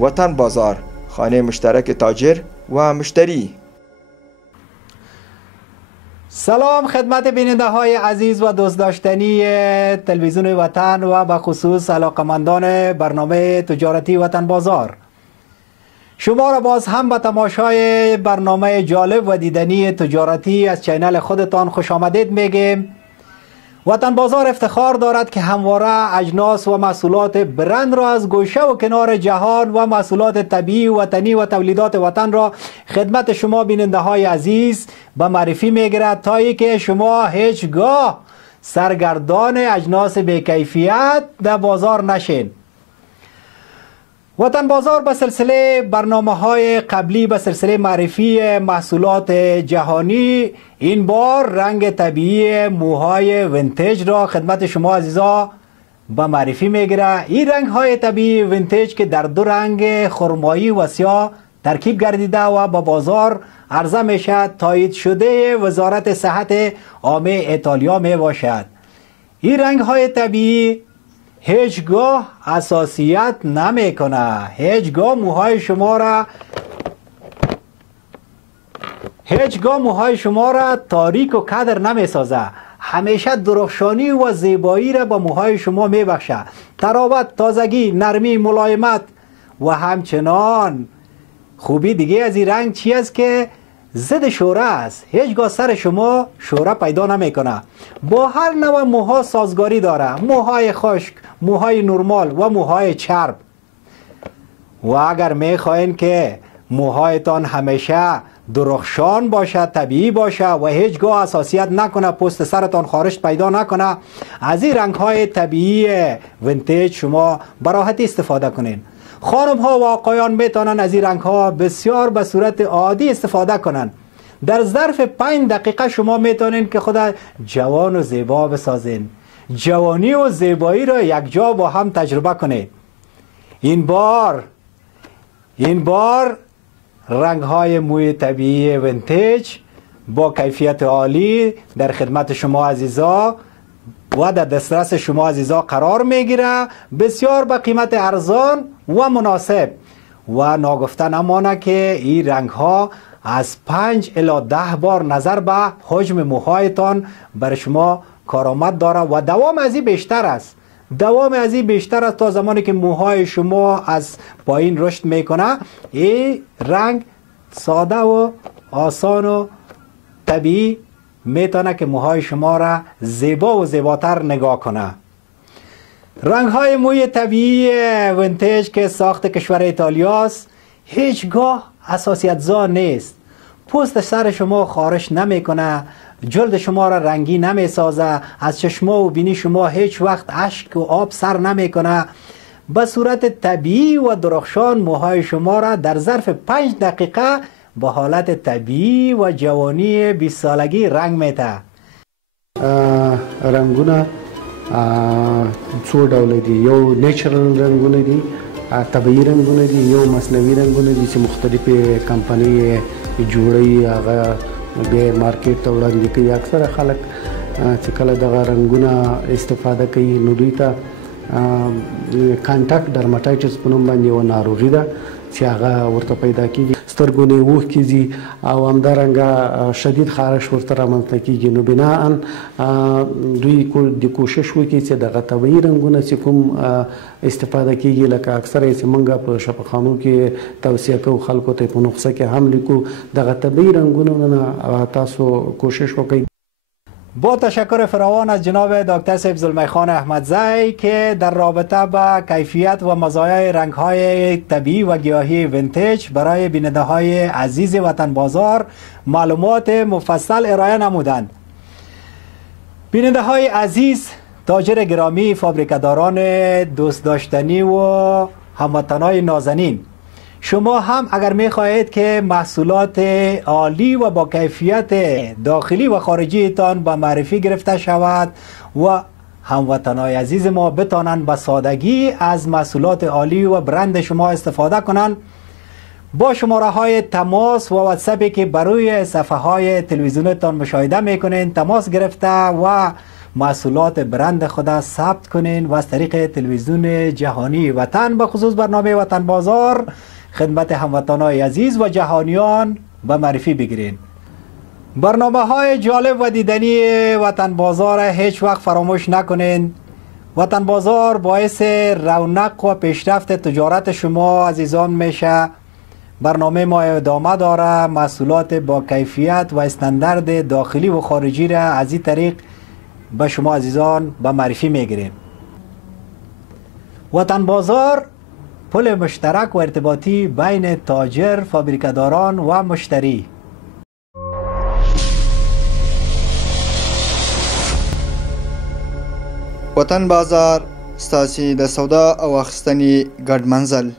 وطن بازار، خانه مشترک تاجر و مشتری. سلام خدمت بیننده های عزیز و دوست داشتنی تلویزیون وطن و به خصوص علاقمندان برنامه تجارتی وطن بازار. شما را باز هم به تماشای برنامه جالب و دیدنی تجارتی از چینل خودتان خوش آمدید میگیم. وطن بازار افتخار دارد که همواره اجناس و محصولات برند را از گوشه و کنار جهان و محصولات طبیعی وطنی و تولیدات وطن را خدمت شما بیننده های عزیز به معرفی میگیرد تا ای که شما هیچگاه سرگردان اجناس بی‌کیفیت در بازار نشین. وطن بازار به سلسله برنامه‌های قبلی به سلسله معرفی محصولات جهانی این بار رنگ طبیعی موهای ونتیج را خدمت شما عزیزا به معرفی میگیره. این رنگ‌های طبیعی ونتیج که در دو رنگ خرمایی و سیاه ترکیب گردیده و به بازار عرضه میشد تایید شده وزارت صحت عامه ایتالیا می باشد. این رنگ‌های طبیعی هیچگاه حساسیت نمیکنه، هیچگاه موهای شما را تاریک و کدر نمیسازه، همیشه درخشانی و زیبایی را به موهای شما میبخشه. تراوت، تازگی، نرمی، ملایمت و همچنان خوبی دیگه از این رنگ چی است که ضد شوره است. هیچگاه سر شما شوره پیدا نمیکنه. با هر نوع موها سازگاری داره، موهای خشک، موهای نرمال و موهای چرب. و اگر میخواین که موهایتان همیشه درخشان باشه، طبیعی باشه و هیچگاه حساسیت نکنه، پوست سرتان خارش پیدا نکنه، از این رنگ های طبیعی ونتیج شما به راحتی استفاده کنین. خانم ها و آقایان میتونن از این رنگ ها بسیار به صورت عادی استفاده کنن. در ظرف 5 دقیقه شما میتونین که خود جوان و زیبا بسازین. جوانی و زیبایی را یک جا با هم تجربه کنید. این بار رنگ های موی طبیعی ونتیج با کیفیت عالی در خدمت شما عزیزا و در دسترس شما عزیزا قرار میگیره، بسیار به قیمت ارزان و مناسب. و ناگفته نمانه که این رنگ ها از 5 الی 10 بار نظر به حجم موهایتان بر شما کارآمد داره و دوام از این بیشتر است. تا زمانی که موهای شما از پایین رشد میکنه، این رنگ ساده و آسان و طبیعی میتونه که موهای شما را زیبا و زیباتر نگاه کنه. رنگ های موی طبیعی ونتیج که ساخت کشور ایتالیاست هیچگاه حساسیت زا نیست. پوست سر شما خارش نمیکنه، جلد شما را رنگی نمیسازه، از چشما و بینی شما هیچ وقت اشک و آب سر نمیکنه. به صورت طبیعی و درخشان موهای شما را در ظرف 5 دقیقه به حالت طبیعی و جوانی 20 سالگی رنگ میته. رنگونه څو ډول دي. یو نیچرل رنگونه دي، طبیعي رنگونه دي، یو مصنوعي رنگونه دي چې مختلفې کمپنۍ جوړوي، هغه بیا مارکیټ ته وړاندې کوي. اکثره خلک چې کله دغه رنگونه استفاده کوي نو دوی ته کانټاکټ ډرماټایټس په نوم باندې یوه ناروغي ده چې هغه ورته پیدا کېږي. سترګو نه اوښکې ځي او همدارنګه شدید خارش ورته رامنځته کېږي. نو بناً دوی د کوشش وکړي چې دغه طبیعي رنګونه چې کوم استفاده کېږي، لکه اکثره چې موږ په شفاخانو کې توصیه کوو خلکو ته په نسخه کې هم لیکو، دغه طبیعي رنګونو نه تاسو کوشش وکړئ. با تشکر فراوان از جناب دکتر صاحب زلمی خان احمدزی که در رابطه با کیفیت و مزایای رنگ‌های طبیعی و گیاهی ونتیج برای بیننده های عزیز وطن بازار معلومات مفصل ارائه نمودند. بیننده های عزیز، تاجر گرامی، فابریکه‌داران دوست داشتنی و هموطنان نازنین، شما هم اگر می خواهید که محصولات عالی و با کیفیت داخلی و خارجی تان به معرفی گرفته شود و هموطنان عزیز ما بتانند به سادگی از محصولات عالی و برند شما استفاده کنند، با شماره های تماس و واتساپی که بروی صفحه های تلویزیونتان مشاهده میکنین تماس گرفته و محصولات برند خود ثبت کنین و از طریق تلویزیون جهانی وطن به خصوص برنامه وطن بازار خدمت هموطنان عزیز و جهانیان به معرفی بگیرین. برنامه های جالب و دیدنی وطن بازار هیچ وقت فراموش نکنین. وطن بازار باعث رونق و پیشرفت تجارت شما عزیزان میشه. برنامه ما ادامه داره، محصولات با کیفیت و استاندارد داخلی و خارجی را از این طریق به شما عزیزان به معرفی میگیریم. وطن بازار پل مشترک و ارتباطی بین تاجر، فابریکه‌داران و مشتری. وطن بازار ستاسي د سودا او اخیستنې ګډ منزل